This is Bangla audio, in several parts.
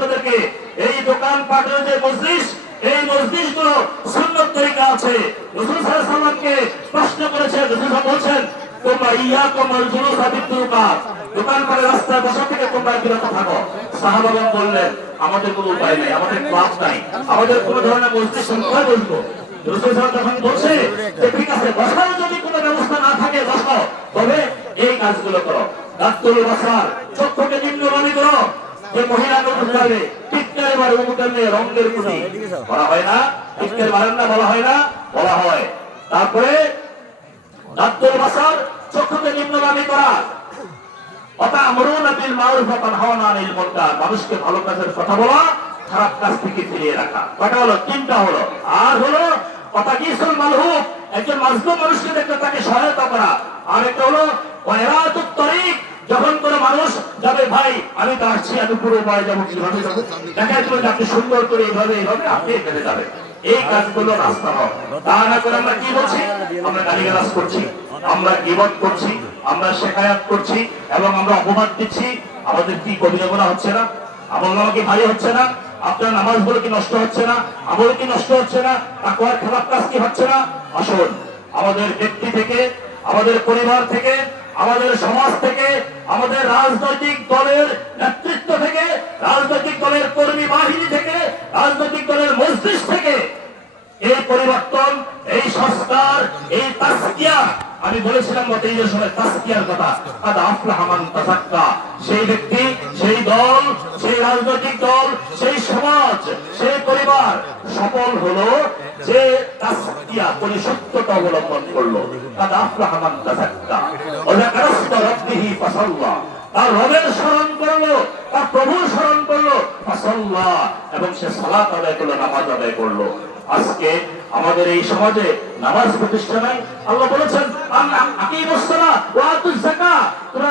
আপনাদেরকে এই দোকান পাটের যে মসজিদ এই মসজিদগুলো সুন্নত তরিকা আছে। প্রশ্ন করেছেন, রসুল বলছেন, তোমরা ইয়া কমল জুলুস আবিদ্যুকার দোকান করে রাস্তায় বসা থেকে তোমরা বিরত থাকো। বললেন, আমাদের কোনো উপায় নাই, আমাদের ক্লাস নাই, আমাদের কোনো ধরনের সংখ্যা বলব ঠিক আছে বসার যদি কোনো ব্যবস্থা না থাকে, বসাও। তবে এই কাজগুলো করো। করো যে মহিলা টিটকারে মারে অমুকের মেয়ে রঙের পুঁজি বলা হয় না মারেন না, বলা হয় না, বলা হয়। তারপরে ডাক্তার বসার চক্ষুকে নিম্নগামী করা। অতা আমরুনা বিল মারুফ ওয়া তানহাউনা আনিল মানুষকে ভালো কাজের কথা বলা, খারাপ কাজ থেকে ফিরিয়ে রাখা। কয়টা হলো, তিনটা হলো। আর হলো কথা কিসুল মালহুক একজন মাজলুম মানুষকে দেখলে তাকে সহায়তা করা। আর একটা হলো ওয়ারাতুত তরিক যখন কোনো মানুষ যাবে, ভাই, আমি তো আসছি, আমি পুরো উপায় যাব কীভাবে যাব? দেখায় তুমি আপনি সুন্দর করে এইভাবে এইভাবে আপনি এখানে যাবেন এই কাজগুলো রাস্তা হোক। তা না করে আমরা কি বলছি? আমরা গালিগালাজ করছি, আমরা গিবত করছি, আমরা শেখায়াত করছি, এবং আমরা অপবাদ দিচ্ছি। আমাদের কি কবিতা করা হচ্ছে না? আমল নামা কি ভারী হচ্ছে না? আপনার নামাজগুলো কি নষ্ট হচ্ছে না? আমল কি নষ্ট হচ্ছে না? তাকওয়ার খারাপ কাজ কি হচ্ছে না? আসুন, আমাদের ব্যক্তি থেকে, আমাদের পরিবার থেকে আমাদের সমাজ থেকে, আমাদের রাজনৈতিক দলের নেতৃত্ব থেকে, রাজনৈতিক দলের কর্মী বাহিনী থেকে, রাজনৈতিক দলের মসজিদ থেকে এই পরিবর্তন, এই সংস্কার, এই তাস্কিয়া আমি বলেছিলাম গত এই সময় তাস্কিয়ার কথা আদ আফলাহামান তাসাক্কা সেই ব্যক্তি, সেই দল, সেই রাজনৈতিক দল, সেই সমাজ, সেই পরিবার সফল হলো যে তাস্কিয়া আমাদের এই সমাজে নামাজ প্রতিষ্ঠা নাই। আল্লাহ বলেছেন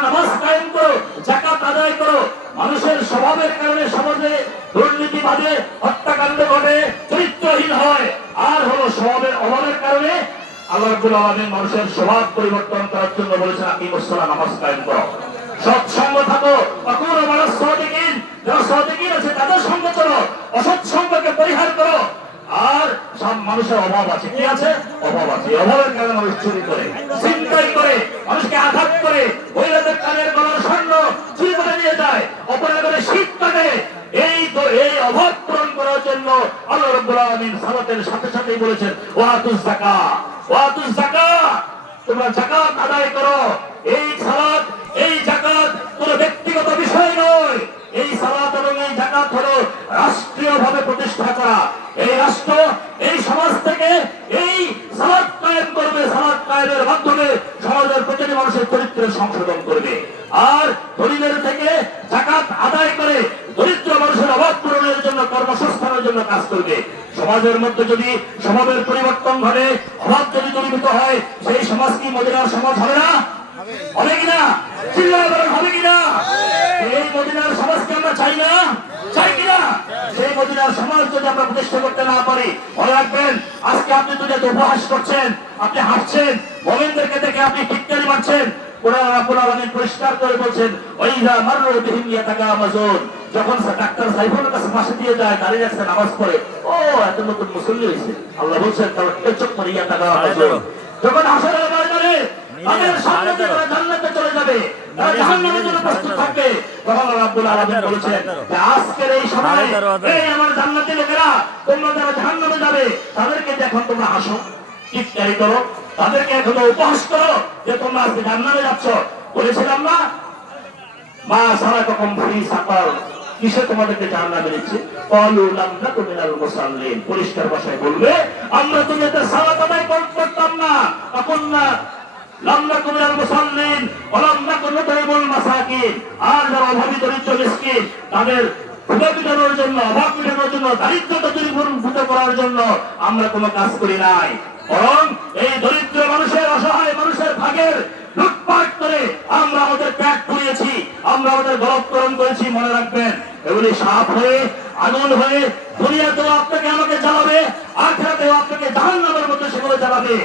নামাজ কায়েম করো জাকাত আদায় করো। মানুষের স্বভাবের কারণে সমাজে দুর্নীতি বাদে হত্যাকাণ্ড ঘটে চরিত্রহীন হয় আর হলো স্বভাবের কারণে আল্লাহ রাব্বুল আলামিন মানুষের স্বভাব পরিবর্তন করার জন্য বলেছেন মুসলা নামাজ কায়েম করো। সৎসঙ্গ থাকো। অকুর আমার সদিকিন, যারা সদিকিন আছে, তাদের সঙ্গ করো অসৎ সঙ্গকে পরিহার করো। আর সব মানুষের অভাব আছে। কি আছে? অভাব আছে। অভাবের কারণে মানুষ চুরি করে চিন্তাই করে, মানুষকে আঘাত করে। মহিলাদের কানের গলার স্বর্ণ চুরি করে নিয়ে যায়। অপরাধ করে শীত কাটে সাথে সাথেই বলেছেন তোমরা যাকাত আদায় করো। এই সালাত, এই যাকাত কোনো ব্যক্তিগত বিষয় নয়। এই সালাত এবং এই জাকাত হলো রাষ্ট্রীয়ভাবে প্রতিষ্ঠা করা। এই রাষ্ট্র, এই সমাজ থেকে এই সালাত কায়েম করবে। সালাত কায়েমের মাধ্যমে সমাজের প্রতিটি মানুষের চরিত্রের সংশোধন করবে আর দলিলের থেকে জাকাত আদায় করে দরিদ্র মানুষের অভাব পূরণের জন্য কর্মসংস্থানের জন্য কাজ করবে সমাজের মধ্যে যদি স্বভাবের পরিবর্তন ঘটে অভাব যদি দূরীভূত হয় সেই সমাজ কি মদিনার সমাজ হবে না? হবে। কিনা হবে কিনা এই মদিনার সমাজকে আমরা চাই না? চাই কিনা সেই মদিনার সমাজ যদি আমরা প্রতিষ্ঠা করতে না পারি মনে রাখবেন আজকে আপনি দুটো উপহাস করছেন আপনি হাসছেন মোমেনদেরকে দেখে আপনি টিটকারি মারছেন। কোরআন রাব্বুল আলামিন পরিষ্কার করে বলছেন ওয়াইযা মাররু বিহিম ইয়াতাকামাজুন। যখন ডাক্তার সাইফুলের কাছে পাশে দিয়ে যায় দাঁড়িয়ে রাখছে নামাজ পড়ে ও এত নতুন মুসল্লি হয়েছে। আল্লাহ বলছেন তার চোখ করে ইয়াতাকামাজুন যখন হাসরের ময়দানে তাদের সামনে দিয়ে জান্নাতে চলে যাবে তারা জাহান্নামের জন্য প্রস্তুত থাকবে। তখন আল্লাহ আলামিন বলেছেন যে আজকের এই সময় এই আমার জান্নাতি লোকেরা তোমরা যারা জাহান্নামে যাবে তাদেরকে এখন তোমরা হাসো চিৎকারি করো তাদেরকে এখন উপহাস করো যে তোমরা আজকে জান্নামে যাচ্ছ। বলেছিলাম না? মা সারা কখন ফ্রি সাকার। কিসে তোমাদেরকে জান্নাতে দিচ্ছে কলু লামনা তুমি মুসাল্লিন। পরিষ্কার ভাষায় বলবে, আমরা তুমি এতে সালাত আদায় কর- করতাম না। তখন না লামনা কুমিনাল মুসাল্লিন ওলামনা কুনুতাইবুল মাসাকিন। আর যারা দরিদ্র, মিসকিন, তাদের ক্ষুধা জন্য, অভাব জন্য, দারিদ্রতা দূরীভূত করার জন্য আমরা কোনো কাজ করি নাই। বরং এই দরিদ্র মানুষের, অসহায় মানুষের ভাগের লুটপাট করে আমরা আমাদের প্যাট পুড়িয়েছি আমরা আমাদের গরব পূরণ করেছি, মনে রাখবেন। এগুলি সাপ হয়ে, আগুন হয়ে, দুনিয়াতেও আপনাকে আমাকে জ্বালাবে, আখরাতেও আপনাকে জাহান নামের মধ্যে সেগুলো জ্বালাবে।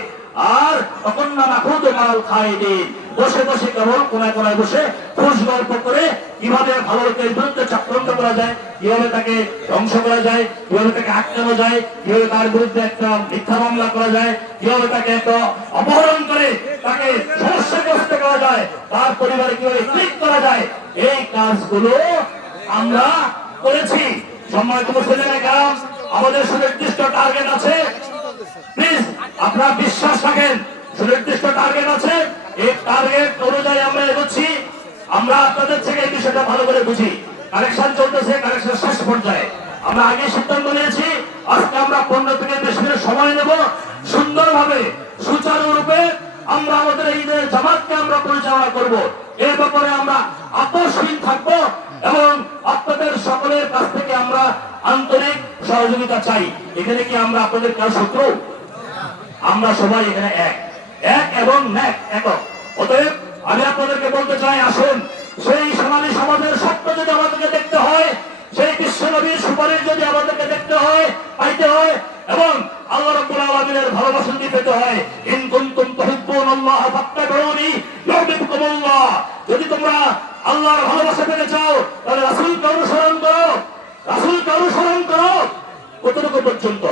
আর তখন না নাখুদ মাল খাই দিন বসে বসে কেবল কোনায় কোনায় বসে খুশ গল্প করে কীভাবে ভালো লোকের বিরুদ্ধে চক্রান্ত করা যায়, কীভাবে তাকে ধ্বংস করা যায়, কীভাবে তাকে আটকানো যায়, কীভাবে তার বিরুদ্ধে একটা মিথ্যা মামলা করা যায়, কীভাবে তাকে একটা অপহরণ করে তাকে সমস্যাগ্রস্ত করা যায় তার আপনারা বিশ্বাস রাখেন, সুনির্দিষ্ট টার্গেট আছে। এই টার্গেট অনুযায়ী আমরা এগোচ্ছি। আমরা আপনাদের থেকে এই বিষয়টা ভালো করে বুঝি। কালেকশন চলতেছে কালেকশন শেষ পর্যায়ে। আমরা আগে সিদ্ধান্ত নিয়েছি, আজকে আমরা পনেরো থেকে বিশ মিনিট সময় নেব। সুন্দরভাবে, সুচারুরূপে আমরা আমাদের এই জামাতকে আমরা পরিচালনা করব। এর ব্যাপারে আমরা আপোষহীন থাকব এবং আপনাদের সকলের কাছ থেকে আমরা আন্তরিক সহযোগিতা চাই। এখানে কি আমরা আপনাদের কার শত্রু? আমরা সবাই এখানে এক। এক এবং ন্যাক, একক। অতএব আমি আপনাদেরকে বলতে চাই, আসুন, সেই সোনালী সমাজের সত্য যদি আমাদেরকে দেখতে হয়, সেই বিশ্বনবীর সুপারিশ যদি আমাদেরকে দেখতে হয়, পাইতে হয়, এবং আল্লাহ রাব্বুল আলামিনের ভালোবাসা যদি পেতে হয়, ইন কুনতুম তুহিব্বুনাল্লাহ ফাত্তাবিউনি ইউহিব্বুকুমুল্লাহ। যদি তোমরা আল্লাহর ভালোবাসা পেতে চাও, তাহলে রাসূলকে অনুসরণ করো। রাসূলকে অনুসরণ করো। কতটুকু পর্যন্ত?